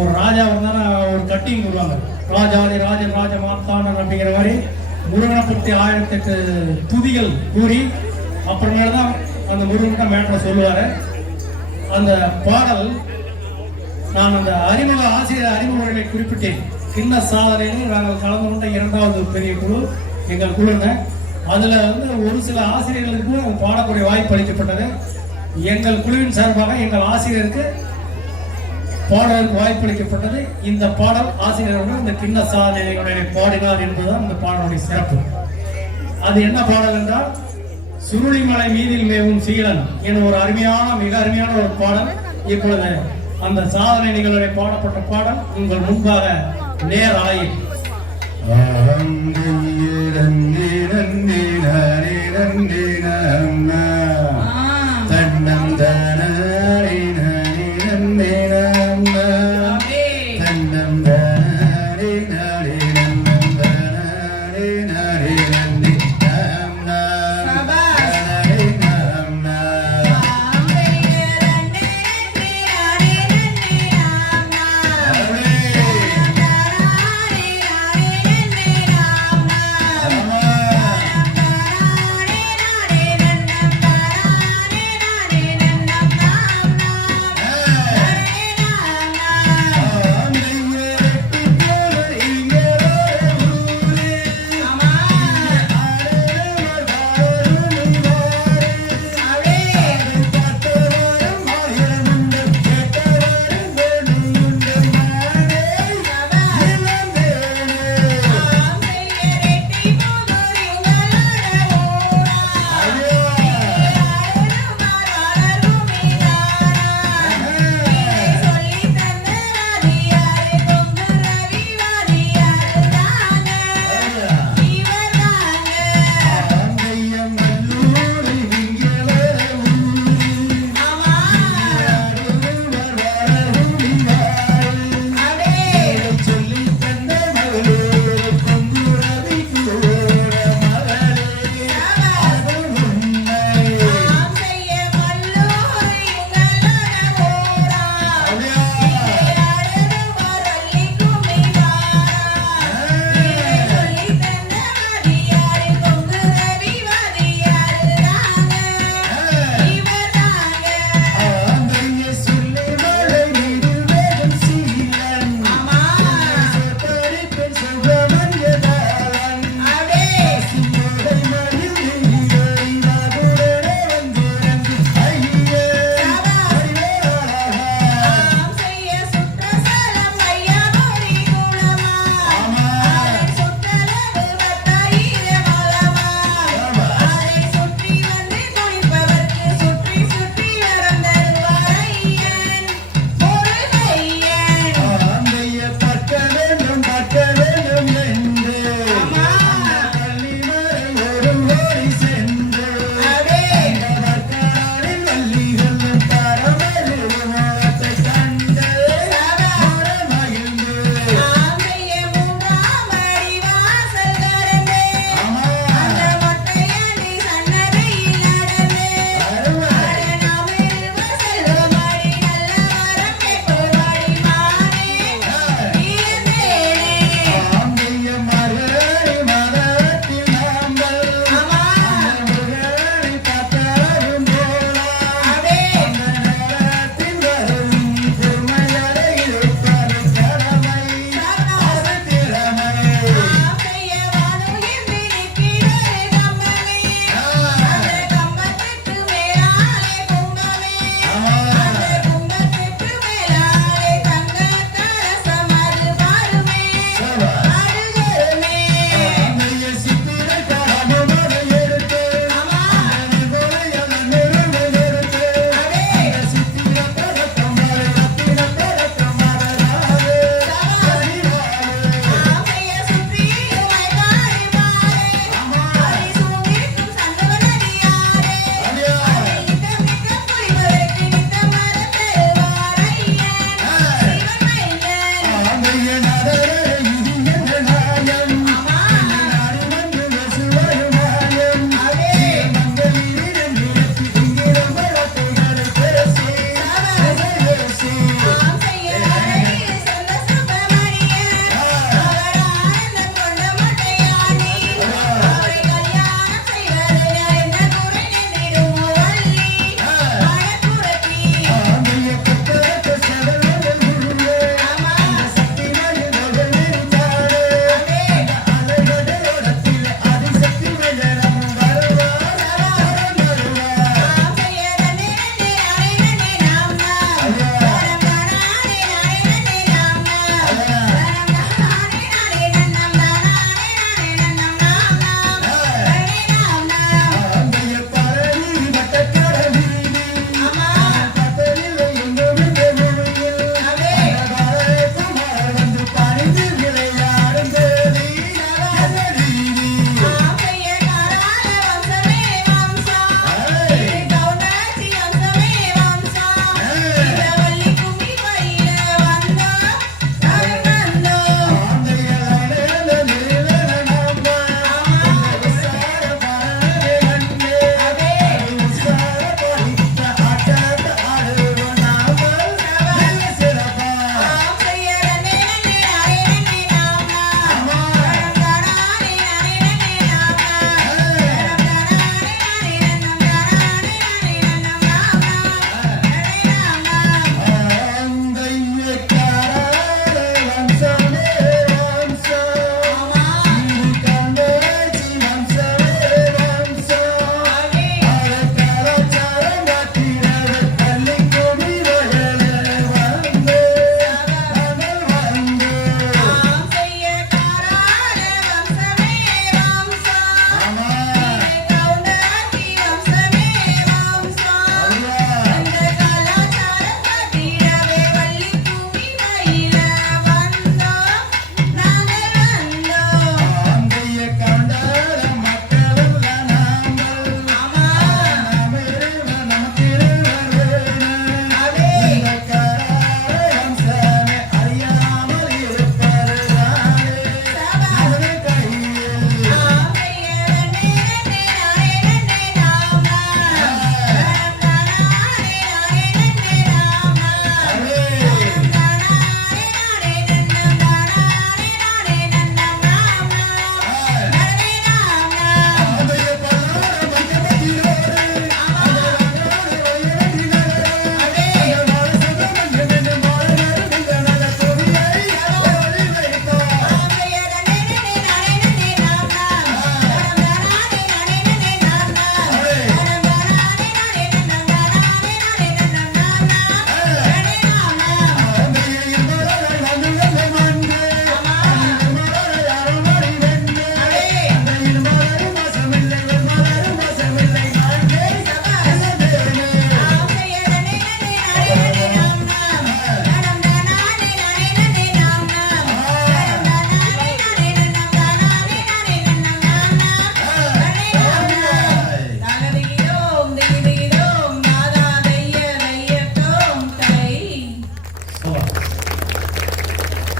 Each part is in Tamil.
ஒரு ராஜா வந்தால் ஒரு கட்டிங் விடுவாங்க ராஜாதி ராஜன் ராஜ மாத்தானன் அப்படிங்கிற மாதிரி முருகனை பற்றி ஆயிரத்தெட்டு துதிகள் கூறி அப்புறமேல தான் அந்த முருகன்கிட்ட மேட்டரை சொல்லுவார். அந்த பாடல் நான் அந்த அறிமுக ஆசிரியர் அறிமுகங்களை குறிப்பிட்டேன். கிண்ண சாதனையில் நாங்கள் கலந்து கொண்ட இரண்டாவது பெரிய குழு எங்கள் குழுங்க. அதில் வந்து ஒரு சில ஆசிரியர்களுக்கு பாடக்கூடிய வாய்ப்பு அளிக்கப்பட்டது. எங்கள் குழுவின் சார்பாக எங்கள் ஆசிரியருக்கு பாடலுக்கு வாய்ப்பளிக்கப்பட்டது. இந்த பாடல் ஆசிரியர்கள் இந்த கிண்ண சாதனைகளுடைய பாடினார் என்பதுதான் இந்த பாடலுடைய சிறப்பு. அது என்ன பாடல் என்றால் சுருளிமலை மீதில் மேவும் சீலன் என ஒரு அருமையான மிக அருமையான ஒரு பாடல். இப்பொழுது அந்த சாதனை நிகழ்வுடைய பாடப்பட்ட பாடல் உங்கள் முன்பாக நேர் ஆயில் தன்னம்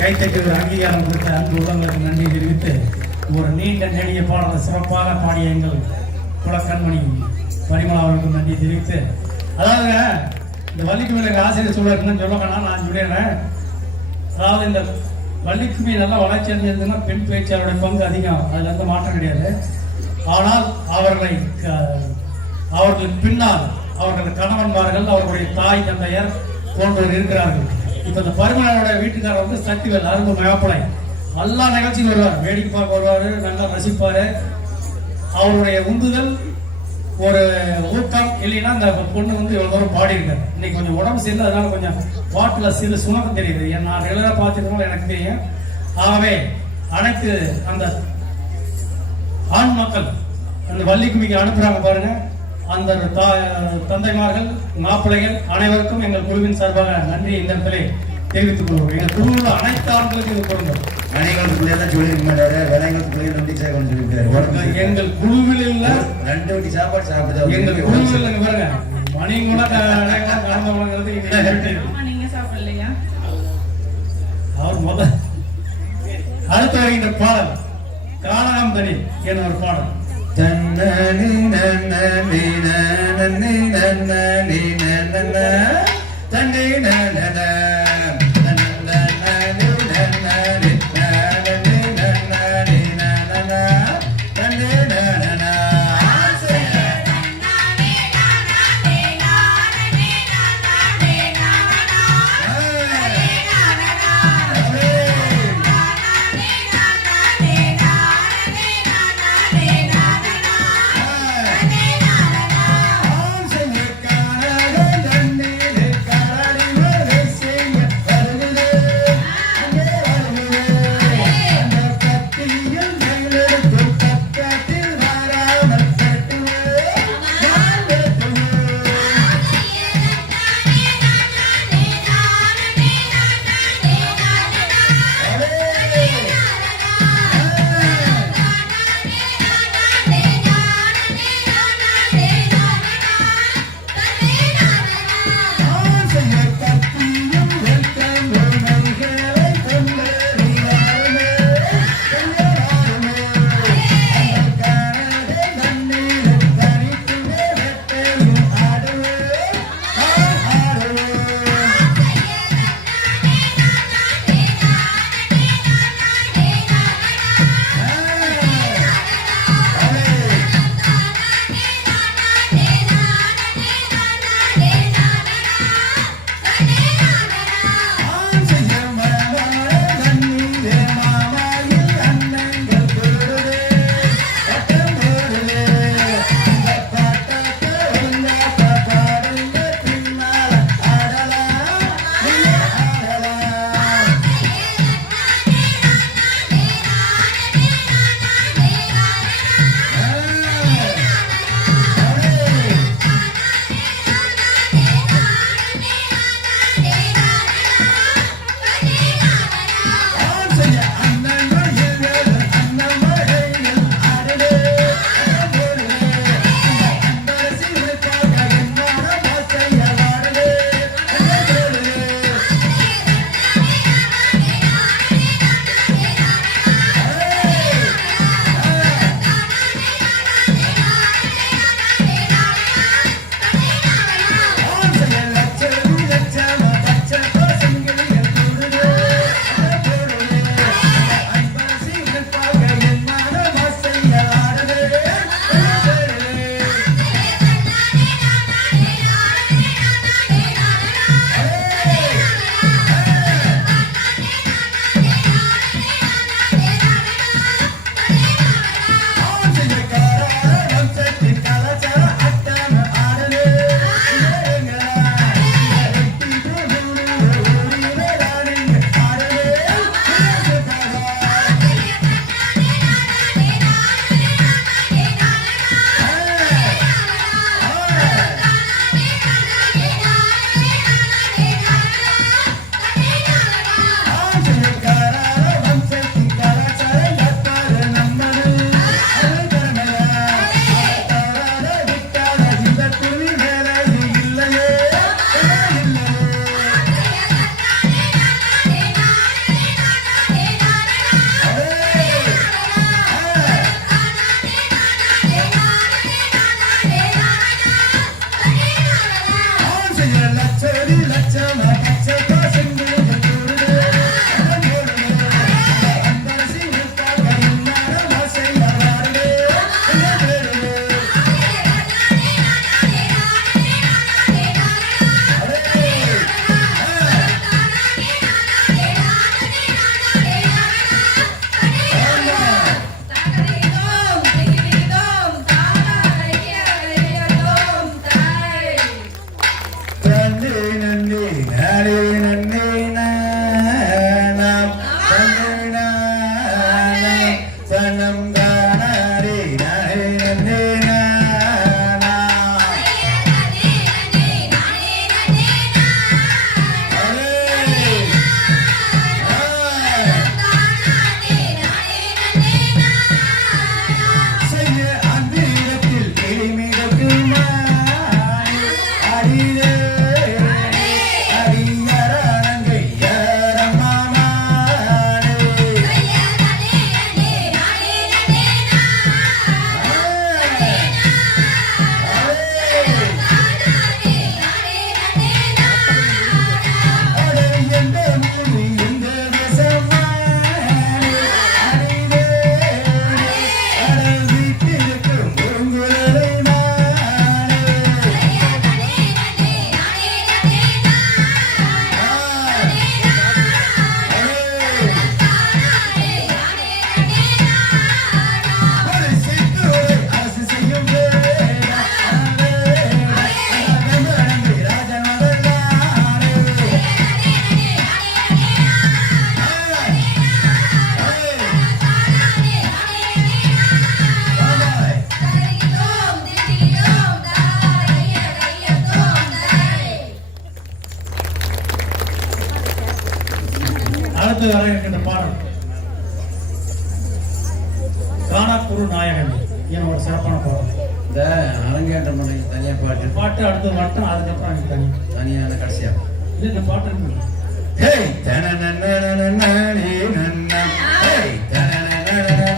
கைத்தட்டி ஒரு அங்கீகாரம் கொடுத்த அன்பு உள்ளங்களுக்கு நன்றி தெரிவித்து ஒரு நீண்ட நெடிய பாடலை சிறப்பாக பாடிய எங்கள் குலக்கண்மணி பரிமளா அவர்களுக்கு நன்றி தெரிவித்து அதாவது இந்த வள்ளிக்கு மேலே ஆசிரியர் சொல்லுன்னு சொல்லக்கணா நான் சொல்லிடுறேன். அதாவது இந்த வள்ளிக்குமி நல்லா வளர்ச்சி அடைஞ்சிருந்ததுன்னா பெண் பேச்சாளருடைய பங்கு அதிகம் அதில் எந்த மாற்றம் கிடையாது. ஆனால் அவர்களை அவர்கள் அவர்களுக்கு பின்னால் அவர்கள் கணவன்மார்கள் அவர்களுடைய தாய் தந்தையர் போன்றோர் இருக்கிறார்கள். இப்ப இந்த பருமனோட வீட்டுக்காரர் வந்து சக்திவேல் அரும்பு மேப்பளை. எல்லா நிகழ்ச்சியும் வருவார். வேடிக்கை பார்க்க வருவாரு நல்லா ரசிப்பாரு. அவருடைய உந்துதல் ஒரு ஊக்கம் இல்லைன்னா அந்த பொண்ணு வந்து இவ்வளவு தூரம் பாடி இருக்காரு இன்னைக்கு கொஞ்சம் உடம்பு சேர்ந்து அதனால கொஞ்சம் பாட்டுல சிறு சுணக்கம் தெரியுது. நான் ரெகுலரா பார்த்துருக்கோம் எனக்கு தெரியும். ஆகவே அனைத்து அந்த ஆண் மக்கள் அந்த வள்ளிக்குமிக்கு அனுப்புறாங்க பாருங்க. அந்த தந்தைமார்கள் மாப்பிள்ளைகள் அனைவருக்கும் எங்கள் குழுவின் சார்பாக நன்றி இந்த இடத்திலே தெரிவித்துக் கொள்வோம் எங்கள் குழுவில் அனைத்து ஆண்களுக்கும் இது பொருந்தும். மணிகளுக்குள்ள எல்லாம் சொல்லிருக்க மாட்டாரு நம்பி உடம்பு சரியில்லை. எங்கள் குழுவில் இல்ல. ரெண்டு வட்டி சாப்பாடு சாப்பிட்டு எங்கள் குழுவில் பாருங்க. மணி கூட கலந்தவங்கிறது அவர் முத அடுத்து வருகின்ற பாடல் காணகம் தனி என்ற ஒரு பாடல். அடுத்து வர இருக்கின்ற பாடல். காணாக்குரு நாயகன் என்னோட சிறப்பான பாடல். இந்த அரங்கேற்றம் பண்ணி தனியா பாட்டு. பாட்டு அடுத்து மட்டும் அதுக்கப்புறம் எனக்கு தனி. தனியான கடைசியா? இது இந்த பாட்டு இருக்கு. ஹேய் தனனனனனனனே நன்னா. ஹேய் தனனனனனனனே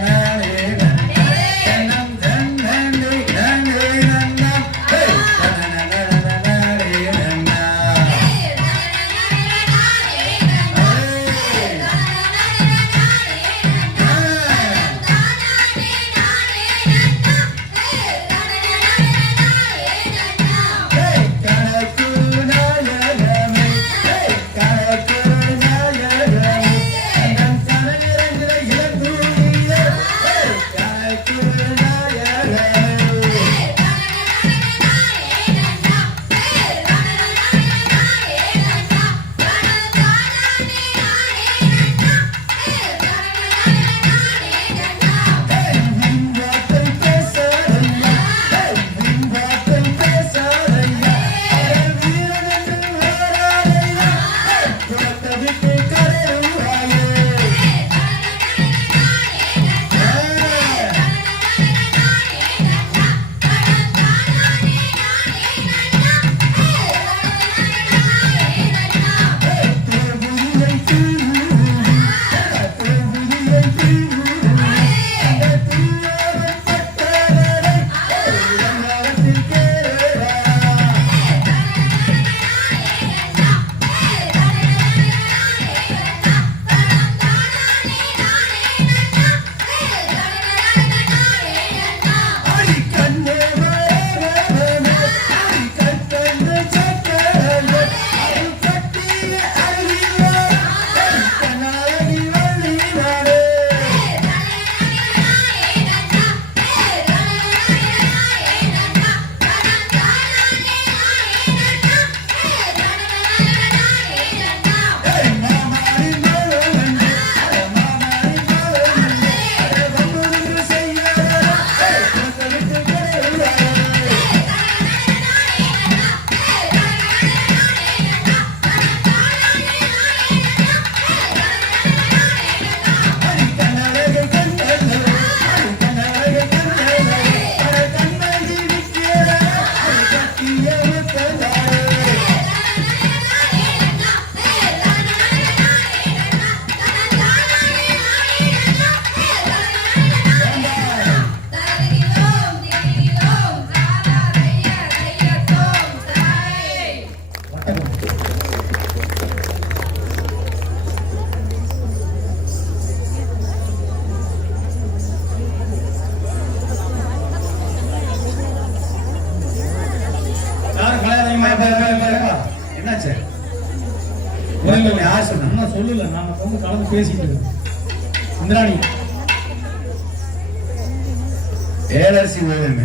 வந்து கலந்து பேசிட்டு இந்திராணி. ஏழரசி ஓவியம்